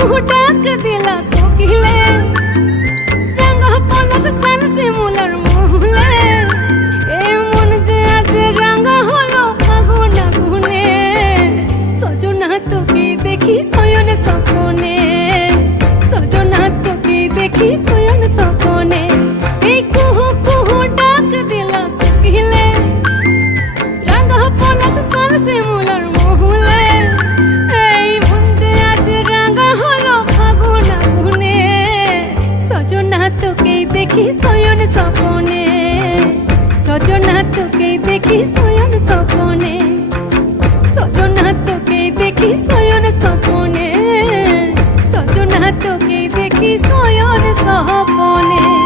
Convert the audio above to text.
कुहू डाक दिला कोकिले रंग पलस सन सिमुलर मुहले ए मन जे आज रंग हलो फागुन गुने सजना তোকে দেখি শয়ন স্বপ্নে সজনা তোকে দেখি শয়ন স্বপ্নে এই কুহু কুহু ডাক দিলা কোকিলে রঙ পলাশ সাল শিমুলার মহুলে এই মন যে আজ রঙ হলো ফাগুন গুনে সজনা তোকে দেখি শয়ন স্বপ্নে সজনা তোকে দেখি শয়ন স্বপ্নে সজনা তোকে দেখি শয়ন স্বপ্নে সজনা তোকে দেখি শয়ন স্বপ্নে।